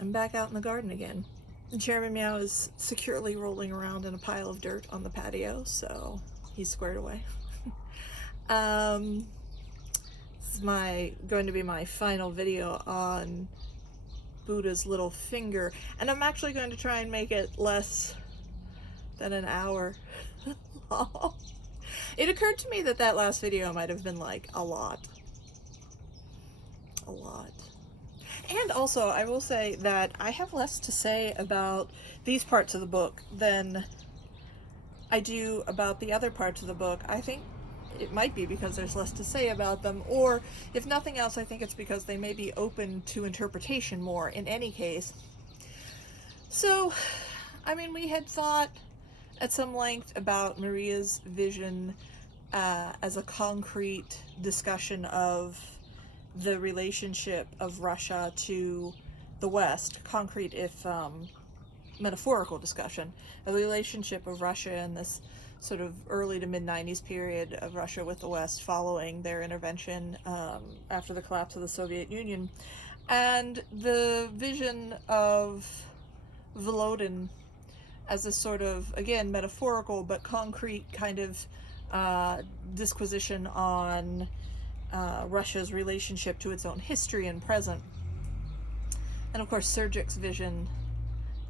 I'm back out in the garden again. And Chairman Meow is securely rolling around in a pile of dirt on the patio, so he's squared away. um, this is going to be my final video on Buddha's little finger, and I'm actually going to try and make it less than an hour long. It occurred to me that last video might have been like a lot. And also, I will say that I have less to say about these parts of the book than I do about the other parts of the book. I think it might be because there's less to say about them, or if nothing else, I think it's because they may be open to interpretation more in any case. So, I mean, we had thought at some length about Maria's vision as a concrete discussion of the relationship of Russia to the West, concrete if metaphorical discussion, of the relationship of Russia in this sort of early to mid-90s period of Russia with the West following their intervention after the collapse of the Soviet Union, and the vision of Volodin as a sort of, again, metaphorical but concrete kind of disquisition on Russia's relationship to its own history and present. And of course, Sergic's vision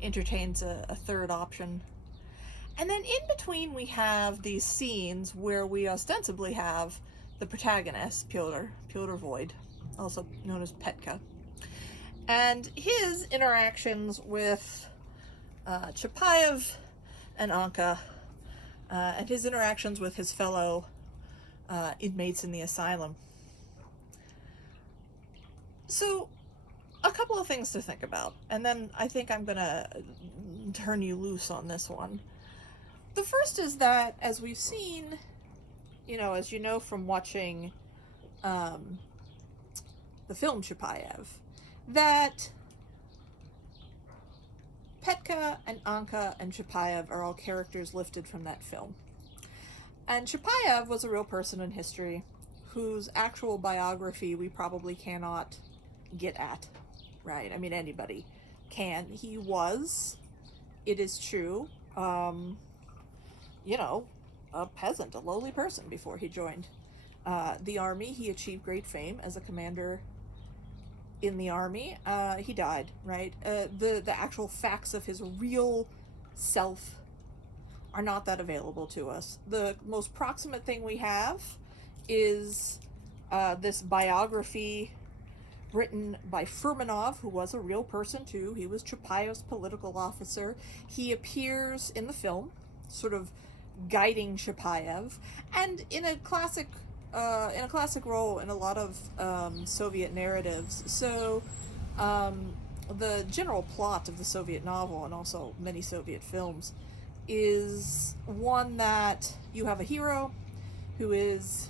entertains a third option. And then in between we have these scenes where we ostensibly have the protagonist, Pyotr Void, also known as Petka, and his interactions with Chapayev and Anka, and his interactions with his fellow inmates in the asylum. So, a couple of things to think about, and then I think I'm gonna turn you loose on this one. The first is that, as we've seen, as you know from watching the film Chapayev, that Petka and Anka and Chapayev are all characters lifted from that film. And Chapayev was a real person in history whose actual biography we probably cannot get at, right? I mean, anybody can. He was, it is true, a peasant, a lowly person before he joined the army. He achieved great fame as a commander in the army. He died, right? The actual facts of his real self are not that available to us. The most proximate thing we have is this biography written by Furmanov, who was a real person too. He was Chapayev's political officer. He appears in the film, sort of guiding Chapayev, and in a classic role in a lot of Soviet narratives. So the general plot of the Soviet novel, and also many Soviet films, is one that you have a hero who is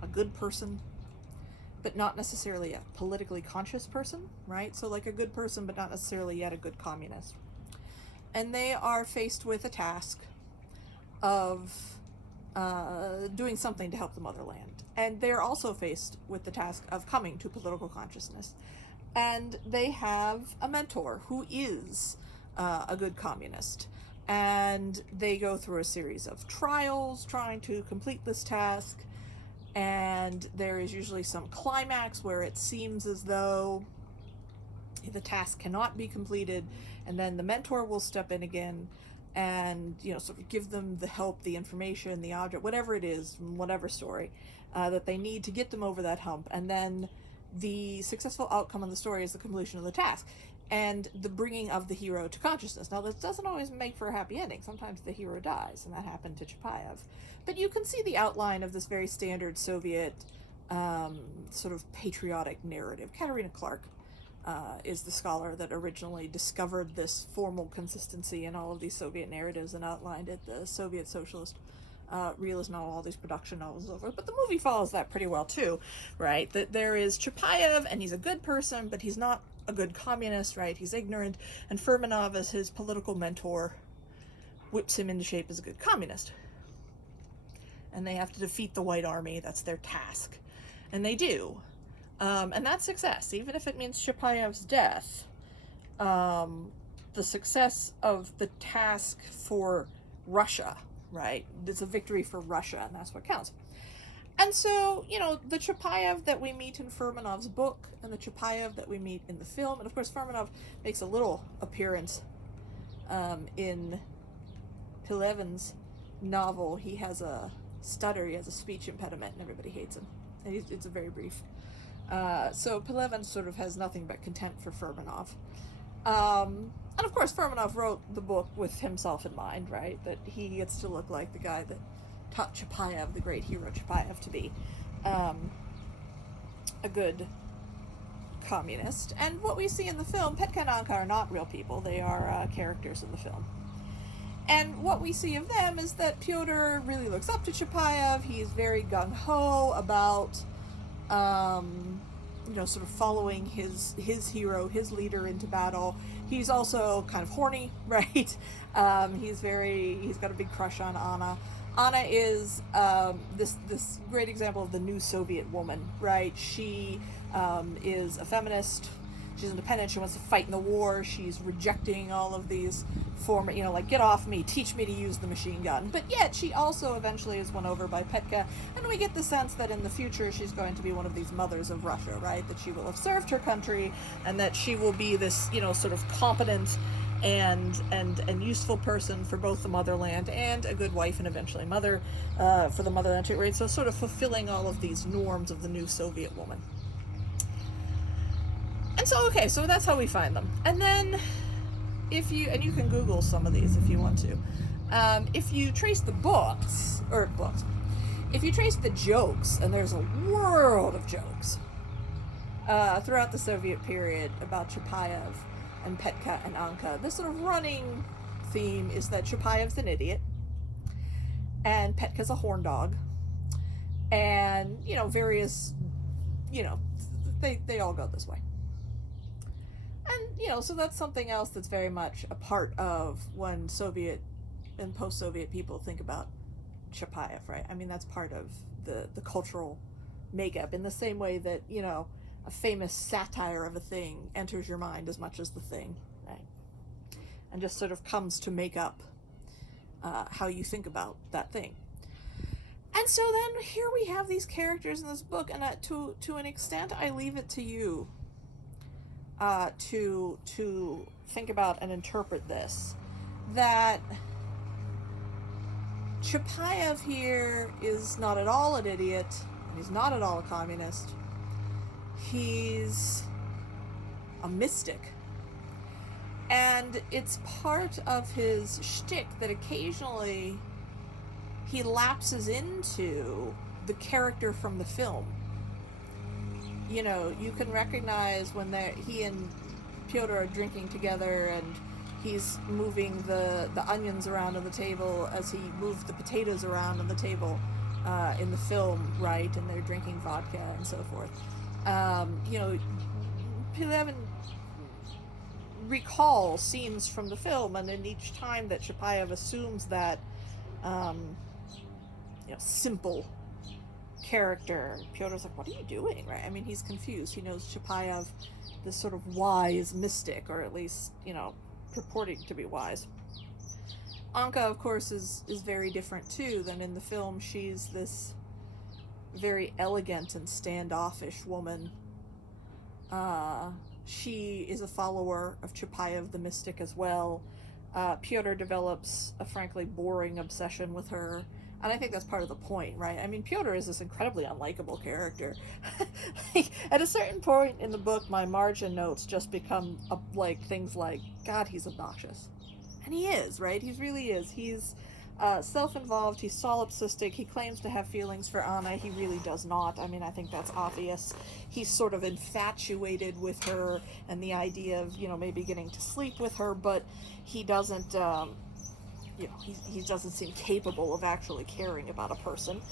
a good person, but not necessarily a politically conscious person, right? So like a good person, but not necessarily yet a good communist. And they are faced with a task of doing something to help the motherland. And they're also faced with the task of coming to political consciousness. And they have a mentor who is a good communist. And they go through a series of trials trying to complete this task. And there is usually some climax where it seems as though the task cannot be completed, and then the mentor will step in again and sort of give them the help, the information, the object, whatever it is, whatever story that they need to get them over that hump. And then the successful outcome of the story is the completion of the task and the bringing of the hero to consciousness. Now, this doesn't always make for a happy ending. Sometimes the hero dies, and that happened to Chapayev. But you can see the outline of this very standard Soviet sort of patriotic narrative. Katerina Clark is the scholar that originally discovered this formal consistency in all of these Soviet narratives and outlined it, the Soviet socialist realist novel, all these production novels over. But the movie follows that pretty well too, right? That there is Chapayev, and he's a good person, but he's not a good communist, right? He's ignorant, and Furmanov, as his political mentor, whips him into shape as a good communist. And they have to defeat the White Army. That's their task. And they do. And that's success, even if it means Chapayev's death. the success of the task for Russia, right? It's a victory for Russia, and that's what counts. And so, the Chapayev that we meet in Furmanov's book and the Chapayev that we meet in the film, and of course Furmanov makes a little appearance in Pelevin's novel. He has a stutter, he has a speech impediment, and everybody hates him. And it's a very brief. So Pelevin sort of has nothing but contempt for Furmanov. And of course Furmanov wrote the book with himself in mind, right? That he gets to look like the guy that taught Chapayev, the great hero Chapayev, to be a good communist. And what we see in the film, Petka and Anka are not real people. They are characters in the film. And what we see of them is that Pyotr really looks up to Chapayev. He's very gung-ho about, sort of following his hero, his leader into battle. He's also kind of horny, right? He's got a big crush on Anna. Anna is this great example of the new Soviet woman, right? She is a feminist. She's independent. She wants to fight in the war. She's rejecting all of these get off me, teach me to use the machine gun. But yet she also eventually is won over by Petka, and we get the sense that in the future she's going to be one of these mothers of Russia, right? That she will have served her country, and that she will be this, sort of competent and useful person for both the motherland and a good wife and eventually mother for the motherland too, right? So sort of fulfilling all of these norms of the new Soviet woman. And so, so that's how we find them. And then and you can Google some of these if you want to. If you trace the if you trace the jokes, and there's a world of jokes throughout the Soviet period about Chapayev and Petka and Anka, this sort of running theme is that Chapayev's an idiot, and Petka's a horn dog, and, various, they all go this way. And, so that's something else that's very much a part of when Soviet and post-Soviet people think about Chapayev, right? I mean, that's part of the cultural makeup, in the same way that, a famous satire of a thing enters your mind as much as the thing, right? And just sort of comes to make up how you think about that thing. And so then here we have these characters in this book, and to an extent I leave it to you to think about and interpret this, that Chapayev here is not at all an idiot, and he's not at all a communist. He's a mystic. And it's part of his shtick that occasionally he lapses into the character from the film. You can recognize when he and Pyotr are drinking together, and he's moving the onions around on the table as he moved the potatoes around on the table in the film, right? And they're drinking vodka and so forth. Pelevin recalls scenes from the film, and in each time that Chapayev assumes that simple character, Pyotr's like, what are you doing, right? I mean, he's confused. He knows Chapayev, this sort of wise mystic, or at least, purporting to be wise. Anka, of course, is very different too than in the film. She's this very elegant and standoffish woman. She is a follower of Chapayev the mystic as well. Pyotr develops a frankly boring obsession with her, and I think that's part of the point, right? I mean, Pyotr is this incredibly unlikable character. At a certain point in the book, my margin notes just become things like, God, he's obnoxious. And he is, right? He really is. He's self-involved, he's solipsistic, he claims to have feelings for Anna, he really does not. I mean, I think that's obvious. He's sort of infatuated with her and the idea of, maybe getting to sleep with her, but he doesn't, he doesn't seem capable of actually caring about a person.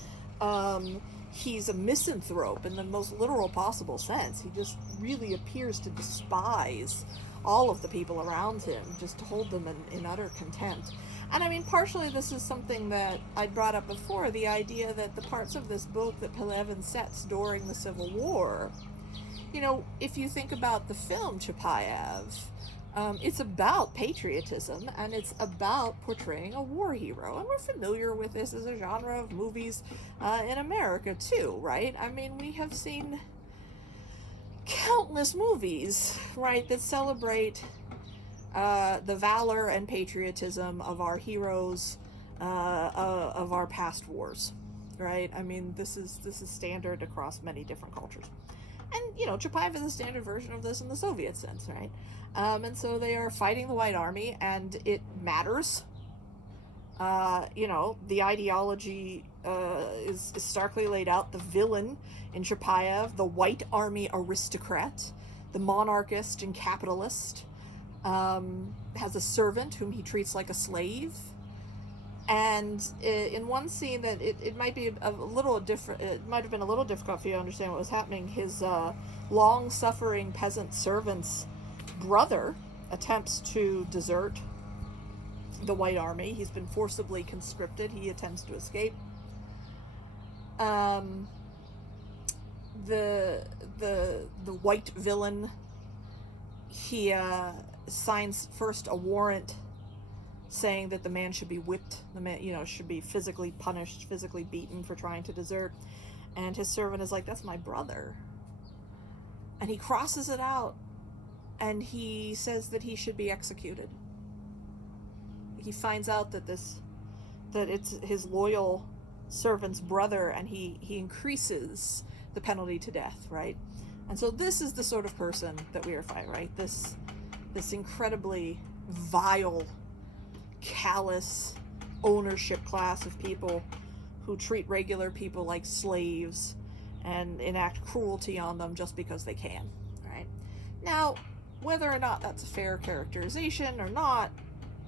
He's a misanthrope in the most literal possible sense. He just really appears to despise all of the people around him, just to hold them in utter contempt. And I mean, partially this is something that I brought up before, the idea that the parts of this book that Pelevin sets during the Civil War, if you think about the film Chapayev, It's about patriotism, and it's about portraying a war hero. And we're familiar with this as a genre of movies in America, too, right? I mean, we have seen countless movies, right, that celebrate the valor and patriotism of our heroes of our past wars, right? I mean, this is standard across many different cultures. And, Chapayev is a standard version of this in the Soviet sense, right? And so they are fighting the White Army, and it matters. The ideology is starkly laid out. The villain in Chapayev, the White Army aristocrat, the monarchist and capitalist, has a servant whom he treats like a slave. And in one scene that it might be a little different, it might have been a little difficult for you to understand what was happening. His long-suffering peasant servant's brother attempts to desert the White Army. He's been forcibly conscripted. He attempts to escape. The white villain, he signs first a warrant saying that the man should be whipped, the man, should be physically punished, physically beaten for trying to desert. And his servant is like, that's my brother. And he crosses it out, and he says that he should be executed. He finds out that it's his loyal servant's brother, and he increases the penalty to death, right? And so this is the sort of person that we are fighting, right? This incredibly vile, callous ownership class of people who treat regular people like slaves and enact cruelty on them just because they can, right? Now, whether or not that's a fair characterization or not,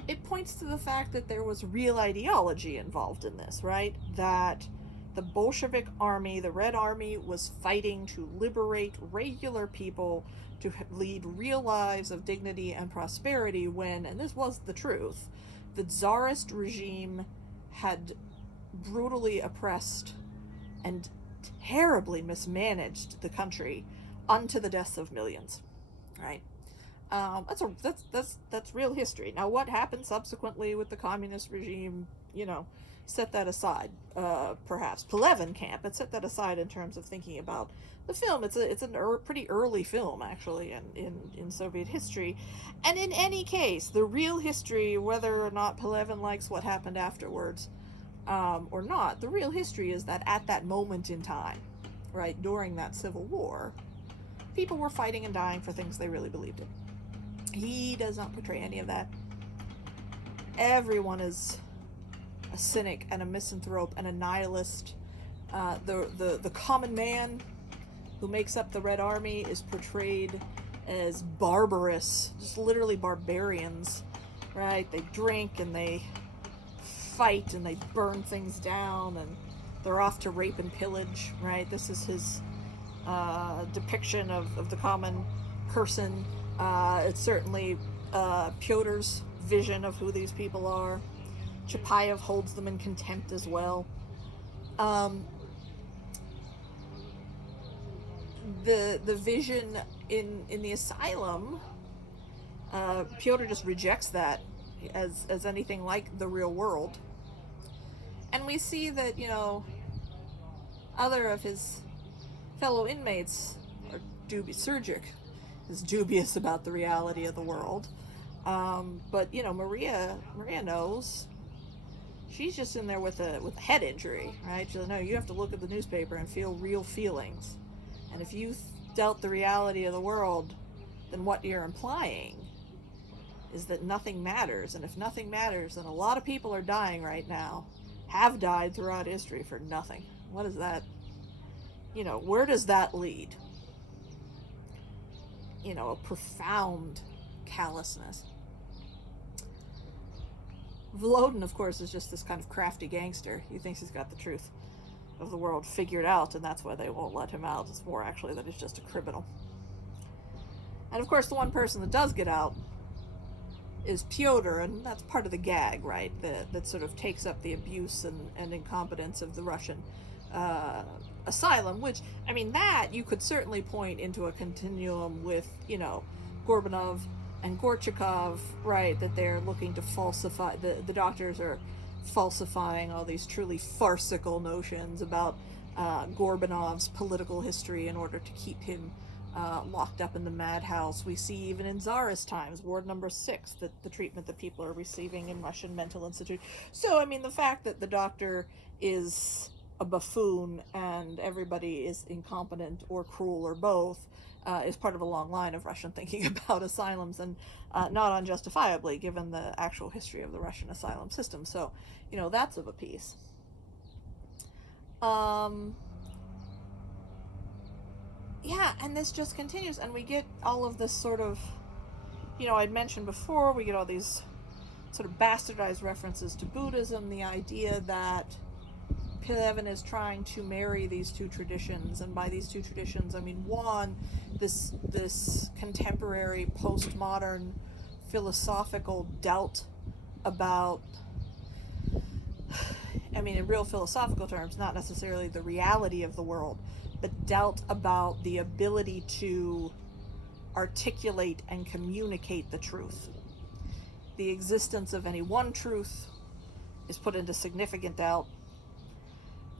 it points to the fact that there was real ideology involved in this, right? That the Bolshevik army, the Red Army, was fighting to liberate regular people to lead real lives of dignity and prosperity when, and this was the truth, the Tsarist regime had brutally oppressed and terribly mismanaged the country unto the deaths of millions, right? That's real history. Now, what happened subsequently with the communist regime, set that aside. Perhaps Pelevin camp, but set that aside in terms of thinking about the film. It's a pretty early film, actually, in Soviet history. And in any case, the real history, whether or not Pelevin likes what happened afterwards or not, the real history is that at that moment in time, right, during that civil war, people were fighting and dying for things they really believed in. He does not portray any of that. Everyone is a cynic and a misanthrope and a nihilist. The common man who makes up the Red Army is portrayed as barbarous, just literally barbarians, right? They drink and they fight and they burn things down and they're off to rape and pillage, right? This is his depiction of the common person. It's certainly Pyotr's vision of who these people are. Chapayev holds them in contempt as well. The vision in the asylum, Pyotr just rejects that as anything like the real world. And we see that, other of his fellow inmates are Sergic is dubious about the reality of the world. But Maria knows. She's just in there with a head injury, right? She'll know you have to look at the newspaper and feel real feelings. And if you doubt the reality of the world, then what you're implying is that nothing matters. And if nothing matters, then a lot of people are dying right now, have died throughout history for nothing. What is that? Where does that lead? A profound callousness. Volodin, of course, is just this kind of crafty gangster. He thinks he's got the truth of the world figured out, and that's why they won't let him out. It's more actually that he's just a criminal. And of course, the one person that does get out is Pyotr, and that's part of the gag, right? That sort of takes up the abuse and incompetence of the Russian asylum, which, that you could certainly point into a continuum with, Gorbanov, and Gorchakov, right, that they're looking to falsify, the doctors are falsifying all these truly farcical notions about Gorbanov's political history in order to keep him locked up in the madhouse. We see even in Tsarist times, Ward number 6, that the treatment that people are receiving in Russian mental institute. So, I mean, the fact that the doctor is a buffoon and everybody is incompetent or cruel or both is part of a long line of Russian thinking about asylums, and not unjustifiably, given the actual history of the Russian asylum system. So, that's of a piece. Yeah, and this just continues, and we get all of this sort of, I'd mentioned before, we get all these sort of bastardized references to Buddhism, the idea that Pelevin is trying to marry these two traditions, and by these two traditions, I mean, one, this contemporary postmodern philosophical doubt about, I mean, in real philosophical terms, not necessarily the reality of the world, but doubt about the ability to articulate and communicate the truth. The existence of any one truth is put into significant doubt,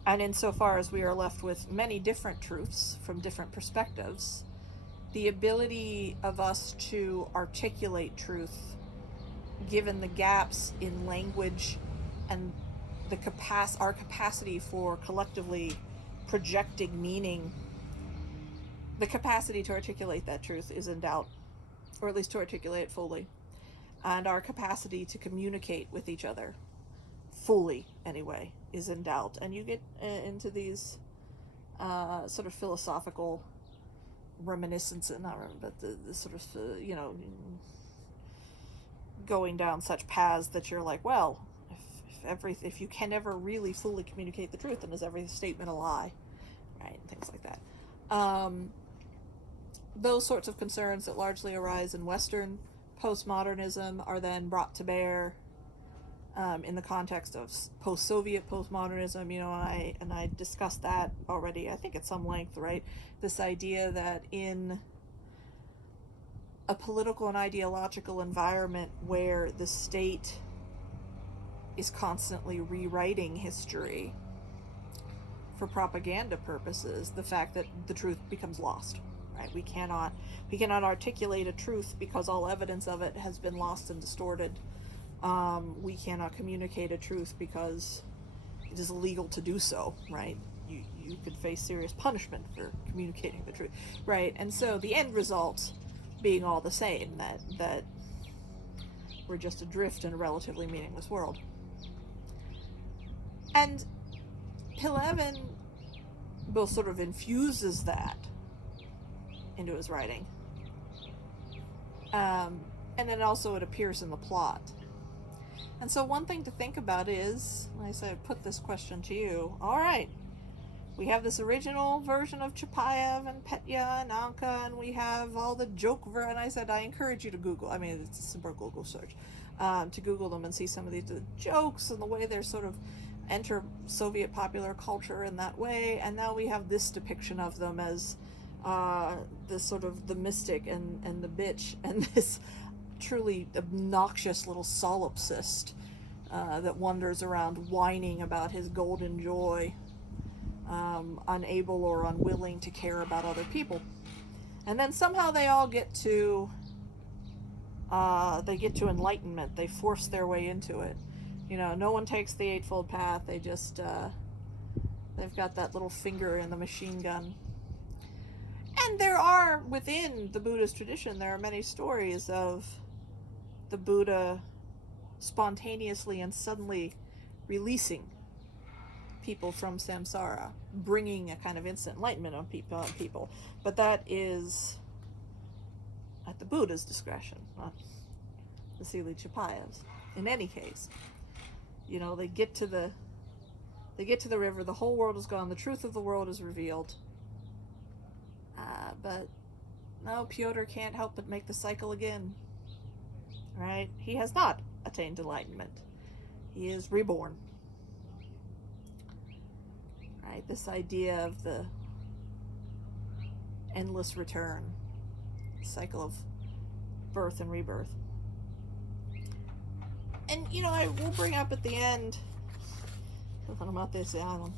and insofar as we are left with many different truths from different perspectives, the ability of us to articulate truth, given the gaps in language and our capacity for collectively projecting meaning, the capacity to articulate that truth is in doubt, or at least to articulate it fully. And our capacity to communicate with each other, fully anyway, is in doubt. And you get into these sort of philosophical reminiscences, but the sort of, going down such paths that you're like, well, if you can never really fully communicate the truth, then is every statement a lie, right? And things like that. Those sorts of concerns that largely arise in Western postmodernism are then brought to bear in the context of post-Soviet postmodernism, and I discussed that already, I think at some length, right? This idea that in a political and ideological environment where the state is constantly rewriting history for propaganda purposes, the fact that the truth becomes lost, right? We cannot articulate a truth because all evidence of it has been lost and distorted. We cannot communicate a truth because it is illegal to do so, right? You could face serious punishment for communicating the truth, right? And so the end result being all the same, that we're just adrift in a relatively meaningless world. And Pelevin both sort of infuses that into his writing, and then also it appears in the plot. And so one thing to think about is, I said, I put this question to you. All right, we have this original version of Chapayev and Petya and Anka, and we have all the joke and I said, I encourage you to Google. I mean, it's a simple Google search, to Google them and see some of the jokes and the way they're sort of enter Soviet popular culture in that way. And now we have this depiction of them as this sort of the mystic and the bitch, and this truly obnoxious little solipsist that wanders around whining about his golden joy, unable or unwilling to care about other people. And then somehow they all get to enlightenment. They force their way into it. No one takes the Eightfold Path. They just they've got that little finger in the machine gun. And there are, within the Buddhist tradition, there are many stories of the Buddha spontaneously and suddenly releasing people from samsara, bringing a kind of instant enlightenment on people. But that is at the Buddha's discretion, not Vasily Chapayev's. In any case, they get to the river, the whole world is gone, the truth of the world is revealed. But no, Pyotr can't help but make the cycle again. Right? He has not attained enlightenment. He is reborn. Right? This idea of the endless return, cycle of birth and rebirth. And, I will bring up at the end, when I'm at this island,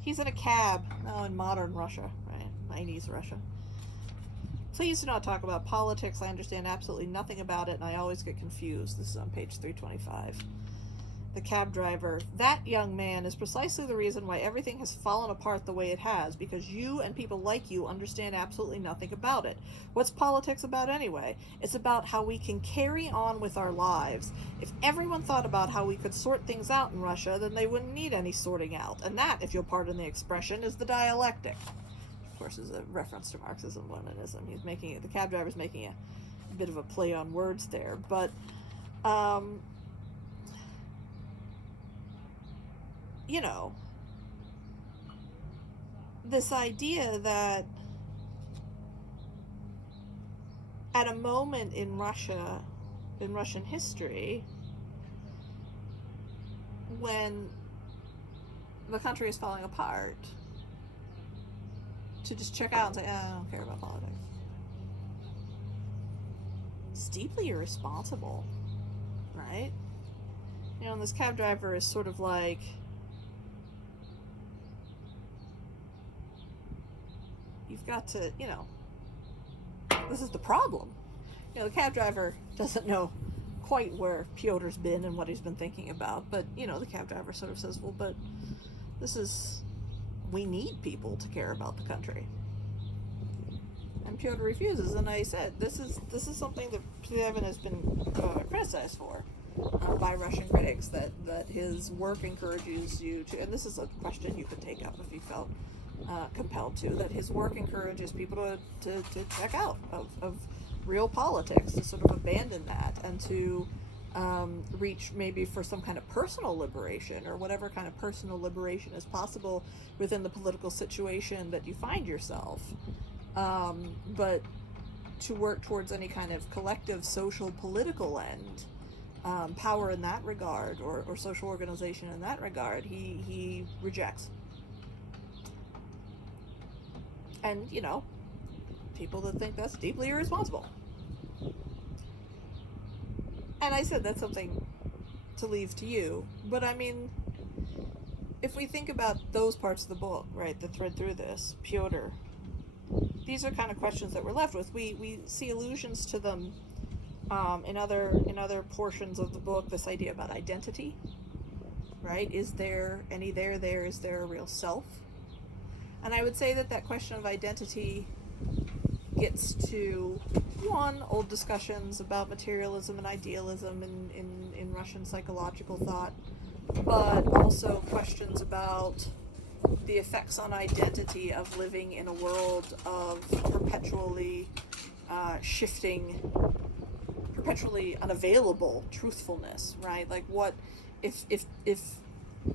he's in a cab, in modern Russia, right? 90s Russia. Please do not talk about politics. I understand absolutely nothing about it, and I always get confused. This is on page 325. The cab driver, that young man is precisely the reason why everything has fallen apart the way it has, because you and people like you understand absolutely nothing about it. What's politics about anyway? It's about how we can carry on with our lives. If everyone thought about how we could sort things out in Russia, then they wouldn't need any sorting out. And that, if you'll pardon the expression, is the dialectic. Of course, is a reference to Marxism-Leninism. The cab driver's making a bit of a play on words there, but this idea that at a moment in Russia, in Russian history, when the country is falling apart, to just check out and say, I don't care about politics. It's deeply irresponsible, right? And this cab driver is sort of like, you've got to, this is the problem. The cab driver doesn't know quite where Pyotr's been and what he's been thinking about, but, the cab driver sort of says, well, but we need people to care about the country. And Pyotr refuses, and I said, this is something that Pyotr has been criticized for by Russian critics, that his work encourages you to, and this is a question you could take up if you felt compelled to, that his work encourages people to check out of real politics, to sort of abandon that, and to reach maybe for some kind of personal liberation, or whatever kind of personal liberation is possible within the political situation that you find yourself. But to work towards any kind of collective social political end, power in that regard, or social organization in that regard, he rejects. And, people that think that's deeply irresponsible. And I said that's something to leave to you. But I mean, if we think about those parts of the book, right, that thread through this, Pyotr, these are kind of questions that we're left with. We see allusions to them in other portions of the book. This idea about identity, right? Is there any there? Is there a real self? And I would say that question of identity gets to, one, old discussions about materialism and idealism in Russian psychological thought, but also questions about the effects on identity of living in a world of perpetually shifting, perpetually unavailable truthfulness, right? Like, what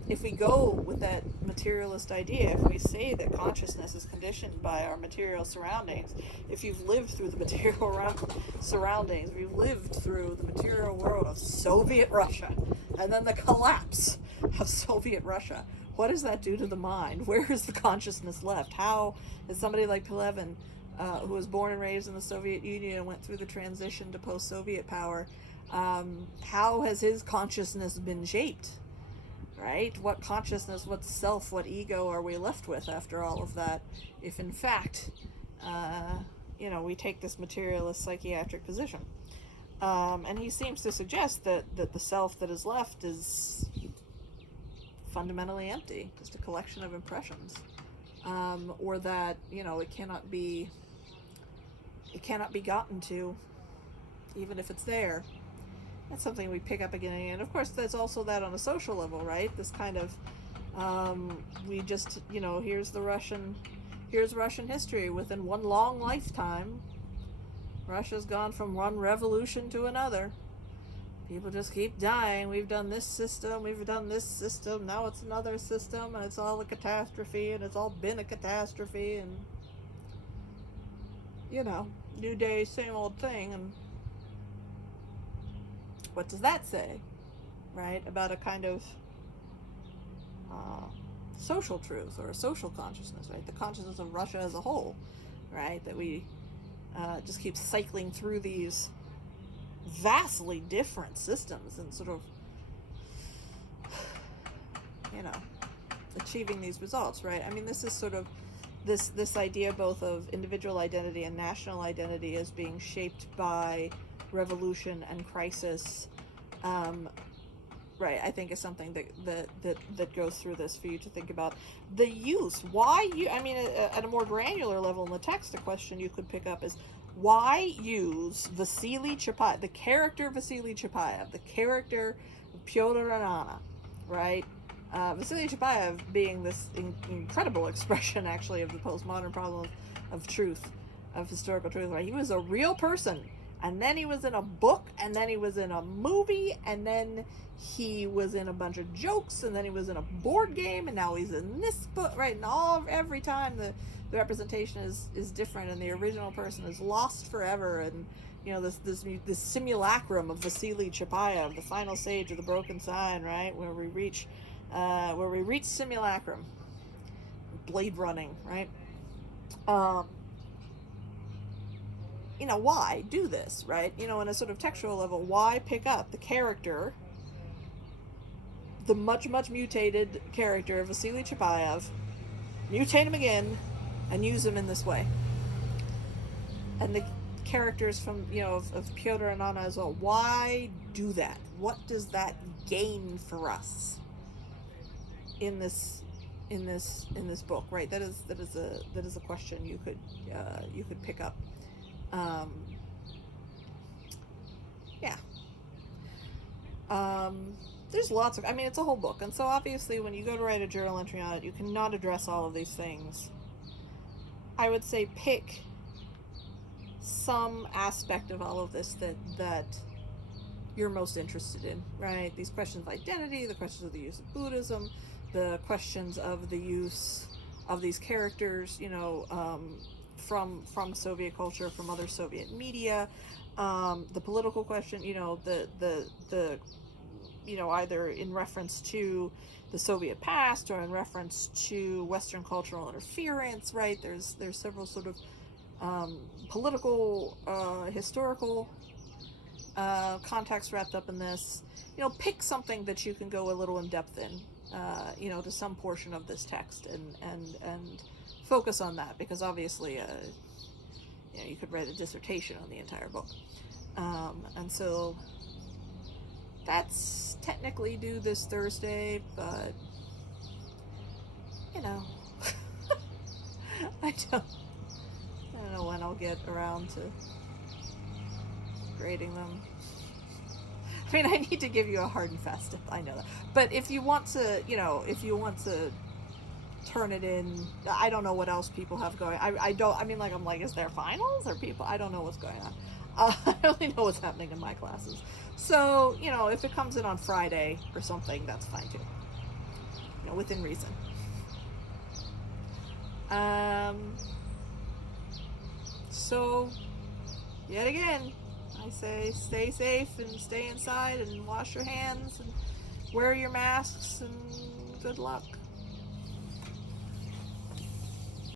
if we go with that materialist idea, if we say that consciousness is conditioned by our material surroundings, if you've lived through the material surroundings, if you've lived through the material world of Soviet Russia, and then the collapse of Soviet Russia, what does that do to the mind? Where is the consciousness left? How is somebody like Pelevin, who was born and raised in the Soviet Union and went through the transition to post-Soviet power, how has his consciousness been shaped? Right? What consciousness, what self, what ego are we left with after all of that, if in fact, we take this materialist psychiatric position? And he seems to suggest that the self that is left is fundamentally empty, just a collection of impressions, or that, it cannot be gotten to, even if it's there. That's something we pick up again and again. Of course, there's also that on a social level, right? This kind of, we just, here's Russian history. Within one long lifetime, Russia's gone from one revolution to another. People just keep dying. We've done this system, now it's another system, and it's all a catastrophe, and it's all been a catastrophe, and, new day, same old thing, and what does that say, right, about a kind of social truth or a social consciousness, right? The consciousness of Russia as a whole. right? That we just keep cycling through these vastly different systems and sort of, you know, achieving these results, right? I mean, this is sort of this idea both of individual identity and national identity as being shaped by revolution and crisis, right? I think is something that goes through this for you to think about. The use, why you, I mean, at a more granular level in the text, a question you could pick up is, why use Vasily Chapayev, the character Vasily Chapayev, the character of Pyotr and Anna, right? Vasily Chapayev being this incredible expression, actually, of the postmodern problem of truth, of historical truth, right? He was a real person, and then he was in a book, and then he was in a movie, and then he was in a bunch of jokes, and then he was in a board game, and now he's in this book, right? And every time the representation is different, and the original person is lost forever, and you know, this simulacrum of Vasily Chapayev, the final stage of the broken sign, right, where we reach simulacrum, blade running, right? You know, why do this, right? You know, on a sort of textual level, why pick up the character, the much mutated character of Vasily Chapayev, mutate him again, and use him in this way? And the characters from, you know, of Pyotr and Anna as well, why do that? What does that gain for us in this book, right? That is a question you could pick up. Yeah. There's lots of, I mean, it's a whole book, and so obviously when you go to write a journal entry on it, you cannot address all of these things. I would say pick some aspect of all of this that you're most interested in, right? These questions of identity, the questions of the use of Buddhism, the questions of the use of these characters, you know, from Soviet culture, from other Soviet media, the political question, you know, the you know, either in reference to the Soviet past or in reference to Western cultural interference, right? There's several sort of political, historical context wrapped up in this. You know, pick something that you can go a little in depth in, you know, to some portion of this text, and focus on that, because obviously, you know, you could write a dissertation on the entire book, and so that's technically due this Thursday, but you know, I don't know when I'll get around to grading them. I mean, I need to give you a hard and fast, I know that. But if you want to, you know, turn it in, I don't know what else people have going. I mean, like, I'm like, is there finals or people? I don't know what's going on. I only know what's happening in my classes. So, you know, if it comes in on Friday or something, that's fine too. You know, within reason. So, yet again, I say stay safe and stay inside and wash your hands and wear your masks and good luck.